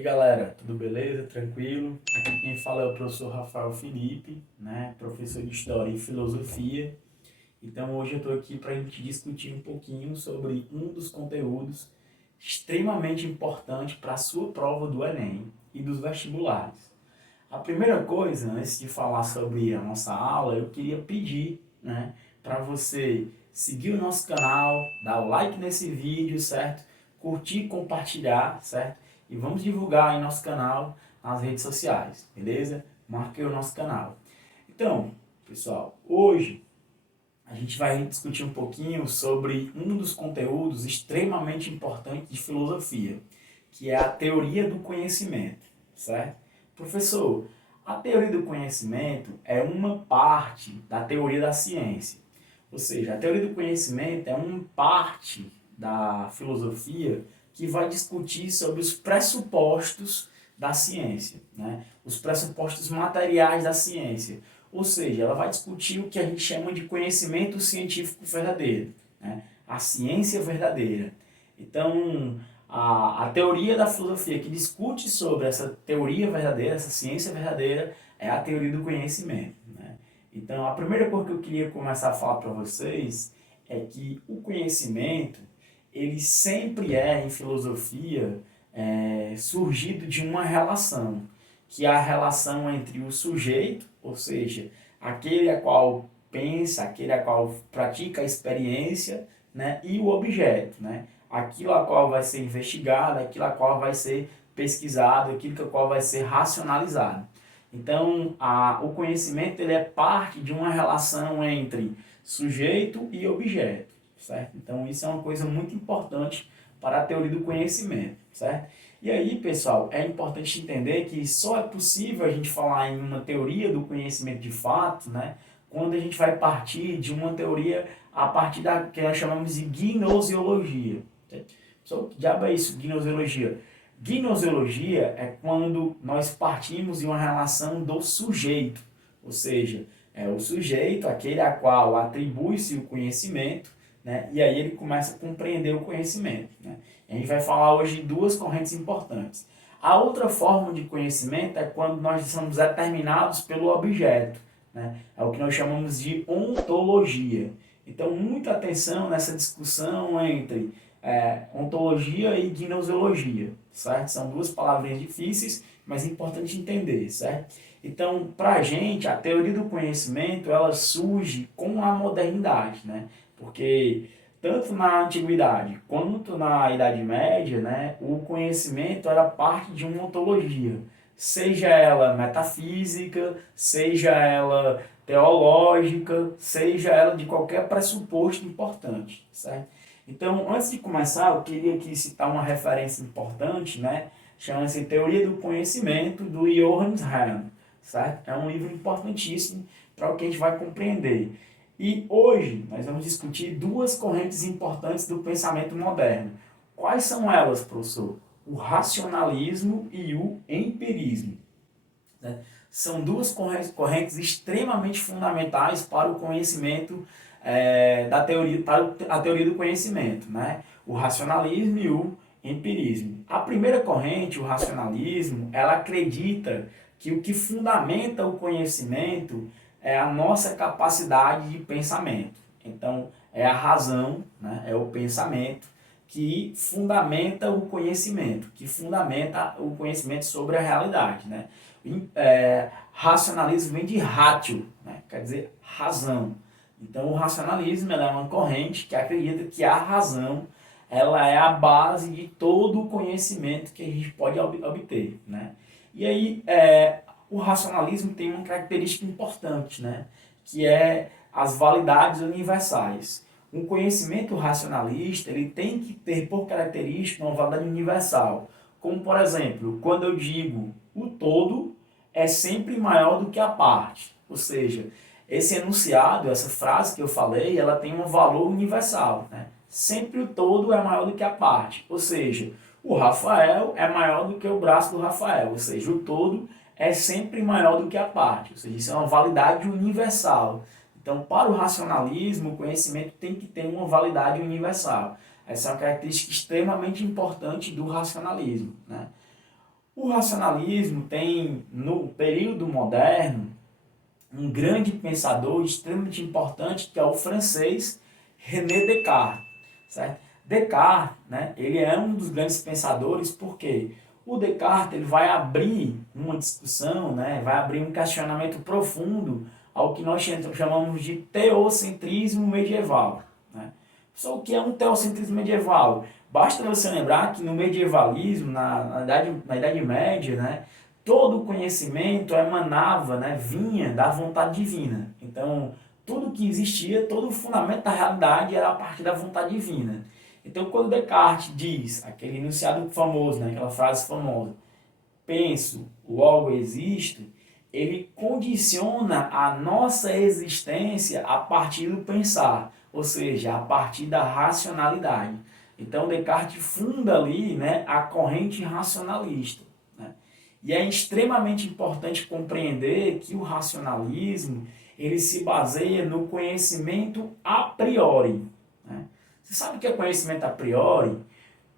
aí galera, tudo beleza? Tranquilo? Aqui quem fala é o professor Rafael Felipe, né? Professor de História e Filosofia. Então hoje eu estou aqui para a gente discutir um pouquinho sobre um dos conteúdos extremamente importante para a sua prova do Enem e dos vestibulares. A primeira coisa, antes de falar sobre a nossa aula, eu queria pedir, né, para você seguir o nosso canal, dar o like nesse vídeo, certo? Curtir, compartilhar, certo? E vamos divulgar aí nosso canal nas redes sociais, beleza? Marque o nosso canal. Então, pessoal, hoje a gente vai discutir um pouquinho sobre um dos conteúdos extremamente importantes de filosofia, que é a teoria do conhecimento, certo? Professor, a teoria do conhecimento é uma parte da teoria da ciência. Ou seja, a teoria do conhecimento é uma parte da filosofia que vai discutir sobre os pressupostos da ciência, né? Os pressupostos materiais da ciência. Ou seja, ela vai discutir o que a gente chama de conhecimento científico verdadeiro, né? A ciência verdadeira. Então, a teoria da filosofia que discute sobre essa teoria verdadeira, essa ciência verdadeira, é a teoria do conhecimento, né? Então, a primeira coisa que eu queria começar a falar para vocês é que o conhecimento, ele sempre é, em filosofia, surgido de uma relação, que é a relação entre o sujeito, ou seja, aquele a qual pensa, aquele a qual pratica a experiência, né, e o objeto, né? Aquilo a qual vai ser investigado, aquilo a qual vai ser pesquisado, aquilo a qual vai ser racionalizado. Então, o conhecimento ele é parte de uma relação entre sujeito e objeto, certo? Então, isso é uma coisa muito importante para a teoria do conhecimento, certo? E aí, pessoal, é importante entender que só é possível a gente falar em uma teoria do conhecimento de fato, né, quando a gente vai partir de uma teoria a partir da que nós chamamos de gnoseologia. Só que diabo é isso, gnoseologia? Gnoseologia é quando nós partimos de uma relação do sujeito, ou seja, é o sujeito, aquele a qual atribui-se o conhecimento, né, e aí ele começa a compreender o conhecimento, né? A gente vai falar hoje de duas correntes importantes. A outra forma de conhecimento é quando nós somos determinados pelo objeto, né? É o que nós chamamos de ontologia. Então, muita atenção nessa discussão entre ontologia e gnoseologia, certo? São duas palavrinhas difíceis, mas é importante entender, certo? Então, para a gente, a teoria do conhecimento, ela surge com a modernidade, né? Porque tanto na antiguidade quanto na Idade Média, né, o conhecimento era parte de uma ontologia, seja ela metafísica, seja ela teológica, seja ela de qualquer pressuposto importante, certo? Então, antes de começar, eu queria aqui citar uma referência importante, né? Chama-se Teoria do Conhecimento, do Johannes Hahn, certo? É um livro importantíssimo para o que a gente vai compreender. E hoje nós vamos discutir duas correntes importantes do pensamento moderno. Quais são elas, professor? O racionalismo e o empirismo, né? São duas correntes extremamente fundamentais para o conhecimento da teoria, para a teoria do conhecimento, né? O racionalismo e o empirismo. A primeira corrente, o racionalismo, ela acredita que o que fundamenta o conhecimento é a nossa capacidade de pensamento. Então, é a razão, né? É o pensamento que fundamenta o conhecimento, que fundamenta o conhecimento sobre a realidade, né? Racionalismo vem de ratio, né? Quer dizer razão. Então, o racionalismo é uma corrente que acredita que a razão ela é a base de todo o conhecimento que a gente pode obter, né? E aí, o racionalismo tem uma característica importante, né? Que é as validades universais. Um conhecimento racionalista ele tem que ter por característica uma validade universal. Como, por exemplo, quando eu digo o todo é sempre maior do que a parte. Ou seja, esse enunciado, essa frase que eu falei, ela tem um valor universal, né? Sempre o todo é maior do que a parte. Ou seja, o Rafael é maior do que o braço do Rafael. Ou seja, o todo é sempre maior do que a parte. Ou seja, isso é uma validade universal. Então, para o racionalismo, o conhecimento tem que ter uma validade universal. Essa é uma característica extremamente importante do racionalismo, né? O racionalismo tem, no período moderno, um grande pensador extremamente importante, que é o francês René Descartes, certo? Descartes, né, ele é um dos grandes pensadores, porque o Descartes ele vai abrir uma discussão, né, vai abrir um questionamento profundo ao que nós chamamos de teocentrismo medieval. Né? Só o que é um teocentrismo medieval? Basta você lembrar que no medievalismo, na Idade Média, né, todo conhecimento emanava, né, vinha da vontade divina. Então, tudo que existia, todo o fundamento da realidade era a partir da vontade divina. Então, quando Descartes diz, aquele enunciado famoso, né, aquela frase famosa, penso, logo existo, ele condiciona a nossa existência a partir do pensar, ou seja, a partir da racionalidade. Então, Descartes funda ali, né, a corrente racionalista. Né? E é extremamente importante compreender que o racionalismo ele se baseia no conhecimento a priori. Né? Você sabe o que é conhecimento a priori?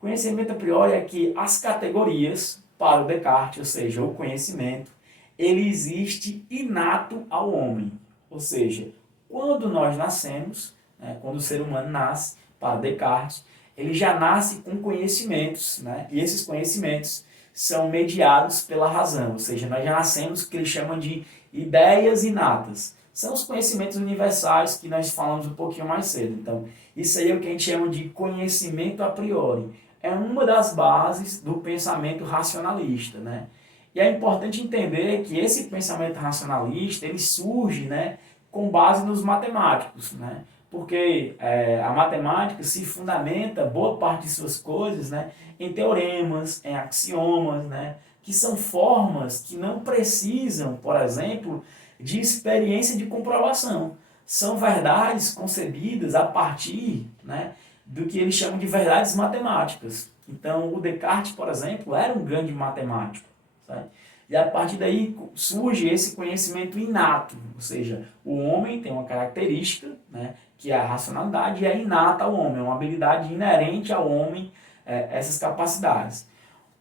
Conhecimento a priori é que as categorias, para o Descartes, ou seja, o conhecimento, ele existe inato ao homem. Ou seja, quando nós nascemos, né, quando o ser humano nasce, para Descartes, ele já nasce com conhecimentos, né, e esses conhecimentos são mediados pela razão, ou seja, nós já nascemos que ele chama de ideias inatas. São os conhecimentos universais que nós falamos um pouquinho mais cedo. Então, isso aí é o que a gente chama de conhecimento a priori. É uma das bases do pensamento racionalista, né? E é importante entender que esse pensamento racionalista ele surge, né, com base nos matemáticos, né? Porque a matemática se fundamenta, boa parte de suas coisas, né, em teoremas, em axiomas, né, que são formas que não precisam, por exemplo, de experiência de comprovação. São verdades concebidas a partir, né, do que eles chamam de verdades matemáticas. Então, o Descartes, por exemplo, era um grande matemático. Sabe? E a partir daí surge esse conhecimento inato, ou seja, o homem tem uma característica, né, que é a racionalidade, e é inata ao homem, é uma habilidade inerente ao homem, essas capacidades.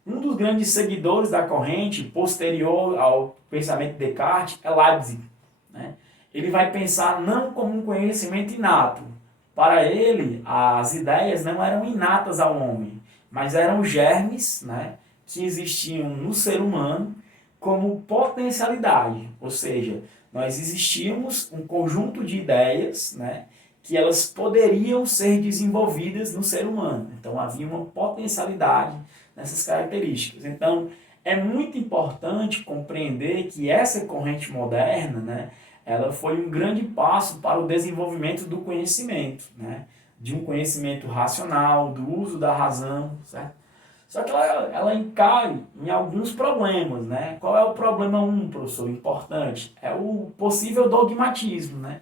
Um dos grandes seguidores da corrente, posterior ao pensamento de Descartes, é Leibniz. Né? Ele vai pensar não como um conhecimento inato. Para ele, as ideias não eram inatas ao homem, mas eram germes, né, que existiam no ser humano como potencialidade. Ou seja, nós existíamos um conjunto de ideias, né, que elas poderiam ser desenvolvidas no ser humano. Então havia uma potencialidade nessas características. Então é muito importante compreender que essa corrente moderna, né, ela foi um grande passo para o desenvolvimento do conhecimento, né, de um conhecimento racional, do uso da razão, certo? Só que ela encai em alguns problemas, né? Qual é o problema professor, importante? É o possível dogmatismo, né?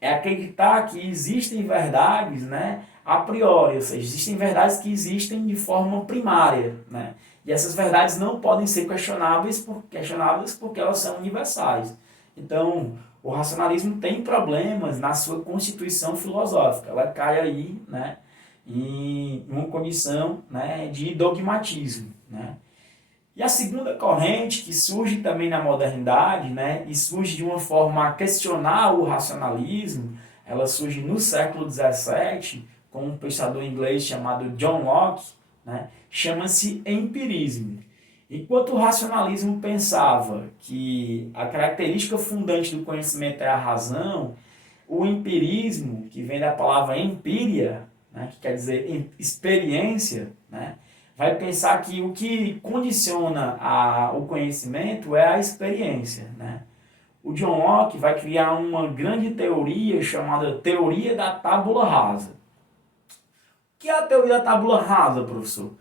É acreditar que existem verdades, né, a priori, ou seja, existem verdades que existem de forma primária, né? E essas verdades não podem ser questionáveis porque elas são universais. Então, o racionalismo tem problemas na sua constituição filosófica. Ela cai aí, né, em uma condição, né, de dogmatismo, né? E a segunda corrente, que surge também na modernidade, né, e surge de uma forma a questionar o racionalismo, ela surge no século XVII, com um pensador inglês chamado John Locke, né, chama-se empirismo. Enquanto o racionalismo pensava que a característica fundante do conhecimento é a razão, o empirismo, que vem da palavra empiria, né, que quer dizer experiência, né, vai pensar que o que condiciona o conhecimento é a experiência. Né? O John Locke vai criar uma grande teoria chamada teoria da tábula rasa. O que é a teoria da tábula rasa, professor?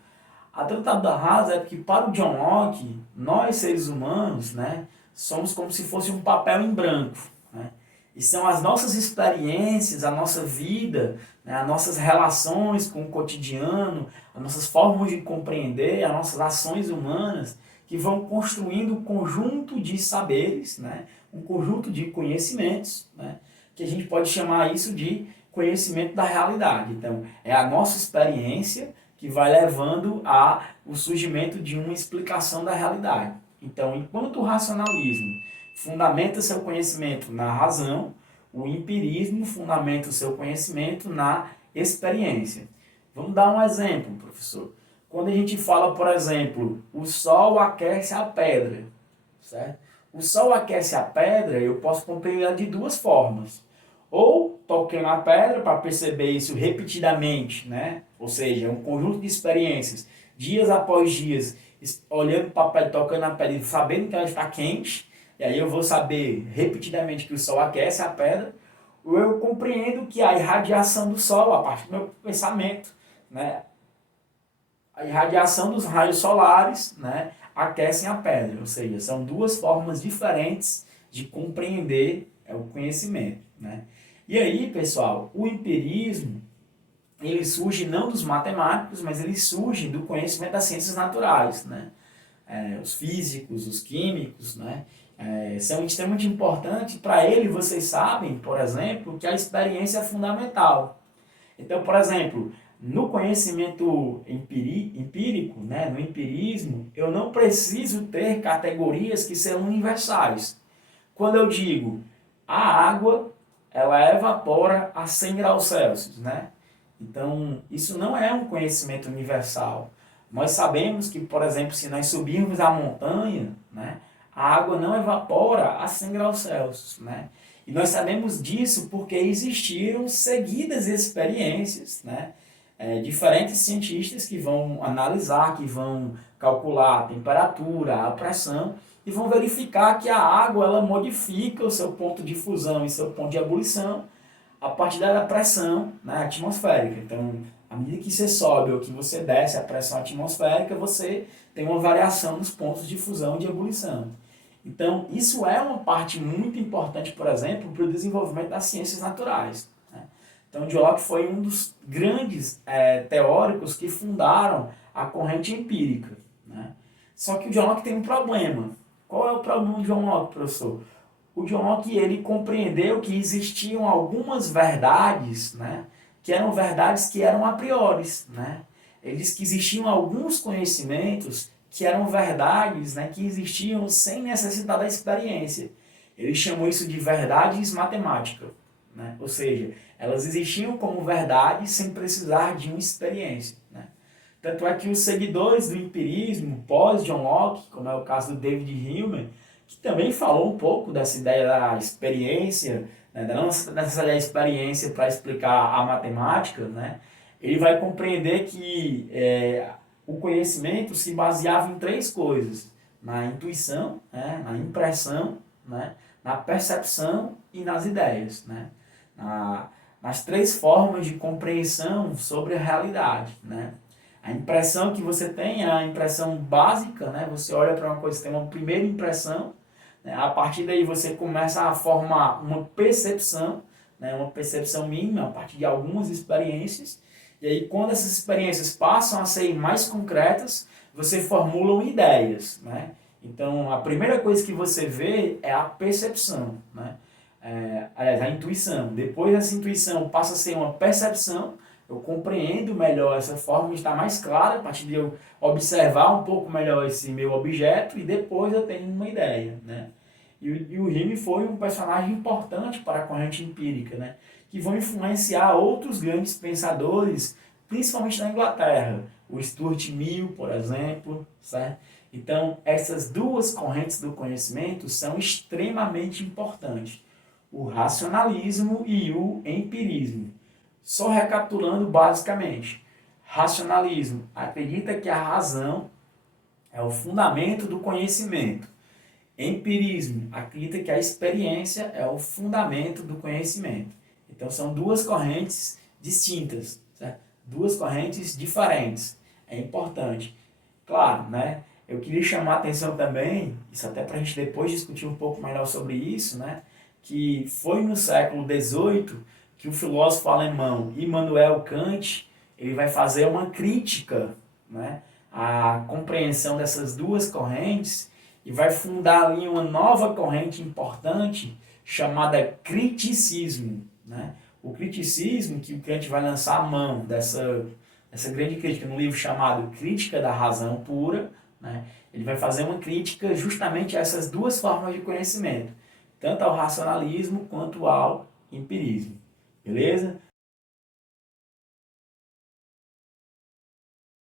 A teoria da tábula rasa é que, para o John Locke, nós, seres humanos, né, somos como se fosse um papel em branco. Né? E são as nossas experiências, a nossa vida, né, as nossas relações com o cotidiano, as nossas formas de compreender, as nossas ações humanas, que vão construindo um conjunto de saberes, né, um conjunto de conhecimentos, né, que a gente pode chamar isso de conhecimento da realidade. Então, é a nossa experiência que vai levando ao surgimento de uma explicação da realidade. Então, enquanto o racionalismo fundamenta seu conhecimento na razão, o empirismo fundamenta o seu conhecimento na experiência. Vamos dar um exemplo, professor. Quando a gente fala, por exemplo, o sol aquece a pedra, certo? O sol aquece a pedra, eu posso compreender de duas formas. Ou toquei na pedra para perceber isso repetidamente, né? Ou seja, um conjunto de experiências, dias após dias, olhando para a pedra, tocando na pedra e sabendo que ela está quente, e aí eu vou saber repetidamente que o sol aquece a pedra, ou eu compreendo que a irradiação do sol, a partir do meu pensamento, né? A irradiação dos raios solares, né, aquecem a pedra, ou seja, são duas formas diferentes de compreender o conhecimento, né? E aí, pessoal, o empirismo, ele surge não dos matemáticos, mas ele surge do conhecimento das ciências naturais, né? Os físicos, os químicos, né? São extremamente importantes. Para ele, vocês sabem, por exemplo, que a experiência é fundamental. Então, por exemplo, no conhecimento empírico, né, no empirismo, eu não preciso ter categorias que sejam universais. Quando eu digo a água, ela evapora a 100 graus Celsius, né? Então, isso não é um conhecimento universal. Nós sabemos que, por exemplo, se nós subirmos a montanha, né, a água não evapora a 100 graus Celsius, né? E nós sabemos disso porque existiram seguidas experiências, né? Diferentes cientistas que vão analisar, que vão calcular a temperatura, a pressão, e vão verificar que a água ela modifica o seu ponto de fusão e seu ponto de ebulição a partir da pressão, né, atmosférica. Então, à medida que você sobe ou que você desce a pressão atmosférica, você tem uma variação nos pontos de fusão e de ebulição. Então, isso é uma parte muito importante, por exemplo, para o desenvolvimento das ciências naturais, né? Então, John Locke foi um dos grandes teóricos que fundaram a corrente empírica, né? Só que o John Locke tem um problema. Qual é o problema do John Locke, professor? O John Locke ele compreendeu que existiam algumas verdades, né, que eram a priori, né? Ele diz que existiam alguns conhecimentos que eram verdades, né, que existiam sem necessitar da experiência. Ele chamou isso de verdades matemáticas, né? Ou seja, elas existiam como verdades sem precisar de uma experiência, né? Tanto é que os seguidores do empirismo pós-John Locke, como é o caso do David Hume, que também falou um pouco dessa ideia da experiência, né, da não necessária experiência para explicar a matemática, né? Ele vai compreender que o conhecimento se baseava em três coisas: na intuição, né, na impressão, né, na percepção e nas ideias, né? Nas três formas de compreensão sobre a realidade, né? A impressão que você tem é a impressão básica, né? Você olha para uma coisa, tem uma primeira impressão, né? A partir daí você começa a formar uma percepção, né? Uma percepção mínima a partir de algumas experiências. E aí, quando essas experiências passam a ser mais concretas, você formula ideias, né? Então, a primeira coisa que você vê é a percepção, né? A intuição. Depois, essa intuição passa a ser uma percepção. Eu compreendo melhor essa forma, está mais clara a partir de eu observar um pouco melhor esse meu objeto e depois eu tenho uma ideia, né? E o Hume foi um personagem importante para a corrente empírica, né? Que vão influenciar outros grandes pensadores, principalmente na Inglaterra. O Stuart Mill, por exemplo, certo? Então, essas duas correntes do conhecimento são extremamente importantes. O racionalismo e o empirismo. Só recapitulando basicamente, racionalismo acredita que a razão é o fundamento do conhecimento. Empirismo acredita que a experiência é o fundamento do conhecimento. Então são duas correntes distintas, certo? Duas correntes diferentes. É importante. Claro, né? Eu queria chamar a atenção também, isso até para a gente depois discutir um pouco melhor sobre isso, né? Que foi no século XVIII que o filósofo alemão Immanuel Kant ele vai fazer uma crítica, né, à compreensão dessas duas correntes e vai fundar ali uma nova corrente importante chamada criticismo, né? O criticismo que o Kant vai lançar a mão essa grande crítica no livro chamado Crítica da Razão Pura, né? Ele vai fazer uma crítica justamente a essas duas formas de conhecimento, tanto ao racionalismo quanto ao empirismo. Beleza?